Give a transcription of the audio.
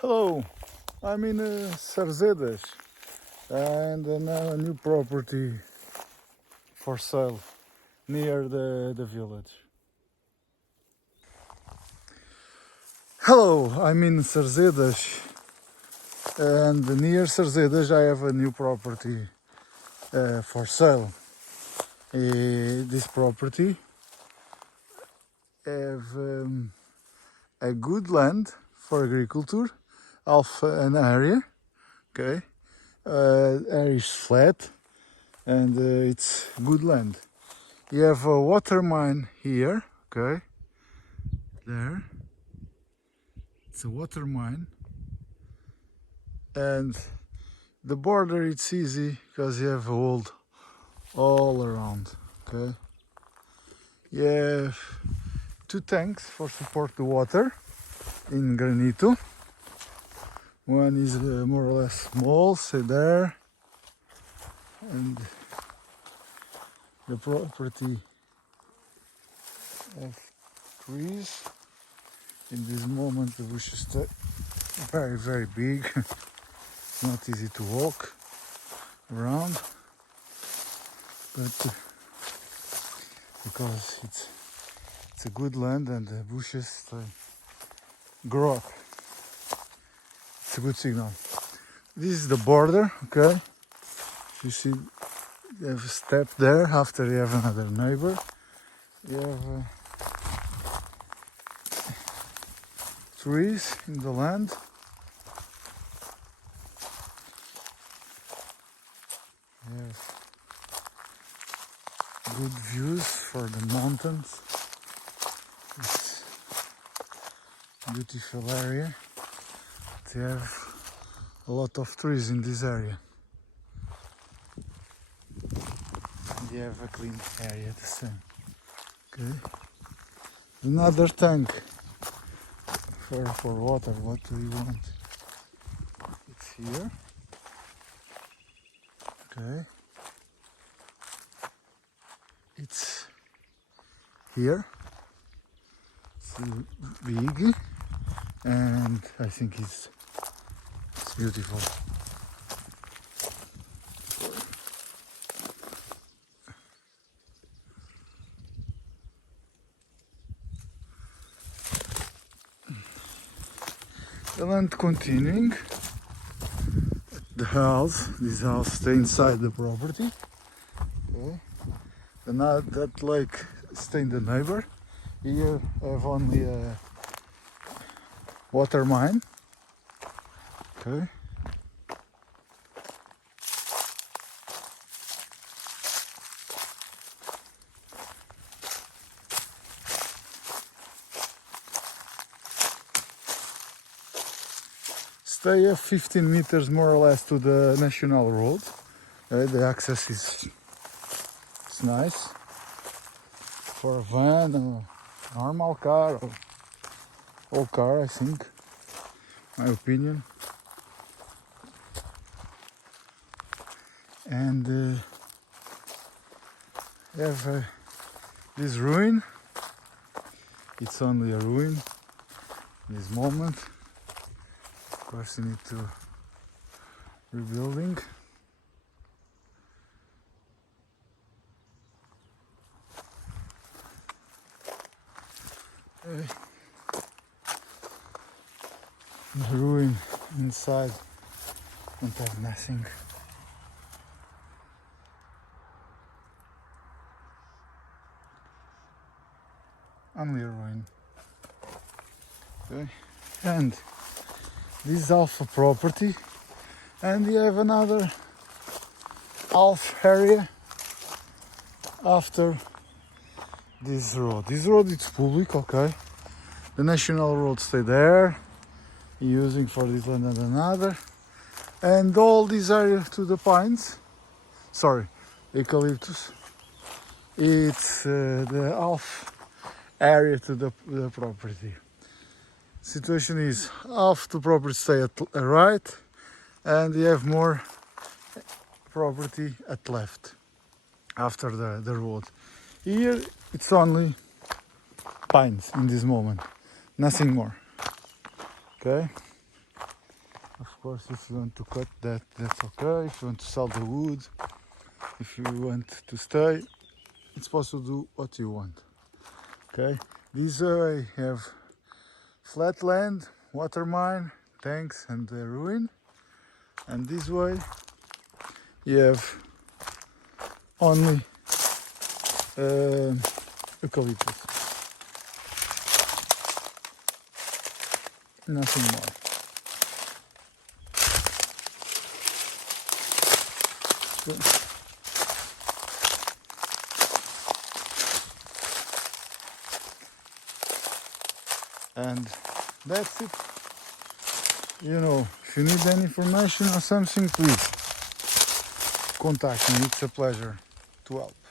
Hello, I'm in Sarzedas and now a new property for sale near the village. Hello, I'm in Sarzedas and near Sarzedas I have a new property for sale. This property have a good land for agriculture, half an area, okay. Area is flat and it's good land. You have a water mine here, okay, there. It's a water mine, and the border it's easy because you have old all around, okay. You have two tanks for support the water in granito. One is more or less small, say there, and the property have trees. In this moment the bushes are very big. Not easy to walk around, but because it's a good land and the bushes grow up. It's a good signal. This is the border, okay. You see, you have a step there. After you have another neighbor. You have trees in the land. You have good views for the mountains. It's a beautiful area. They have a lot of trees in this area. And you have a clean area the same. Okay. Another tank for water. What do you want? It's here. Okay. It's here. It's big, and I think it's beautiful. The land continuing. The house, this house stay inside the property. Okay. And now that lake stay in the neighbor. Here I have only a water mine. Okay. Stay 15 meters more or less to the national road. The access is nice for a van or normal car or all car, I think, my opinion. And have this ruin. It's only a ruin in this moment. Of course, you need to rebuilding. The ruin inside don't have nothing. Only a ruin. Okay, and this is half a property, and you have another half area after this road. This road is public, okay. The national road stay there, using for this land and another, and all this area to the pines. Sorry, eucalyptus. It's the half area to the property. Situation is half the property stay at right, and you have more property at left after the road. Here it's only pines in this moment, nothing more. Okay, course, if you want to cut that, that's okay. If you want to sell the wood, if you want to stay, it's possible to do what you want. Okay, this way you have flat land, water mine, tanks and the ruin, and this way you have only eucalyptus, nothing more. Okay. And that's it. You know, if you need any information or something, please contact me. It's a pleasure to help.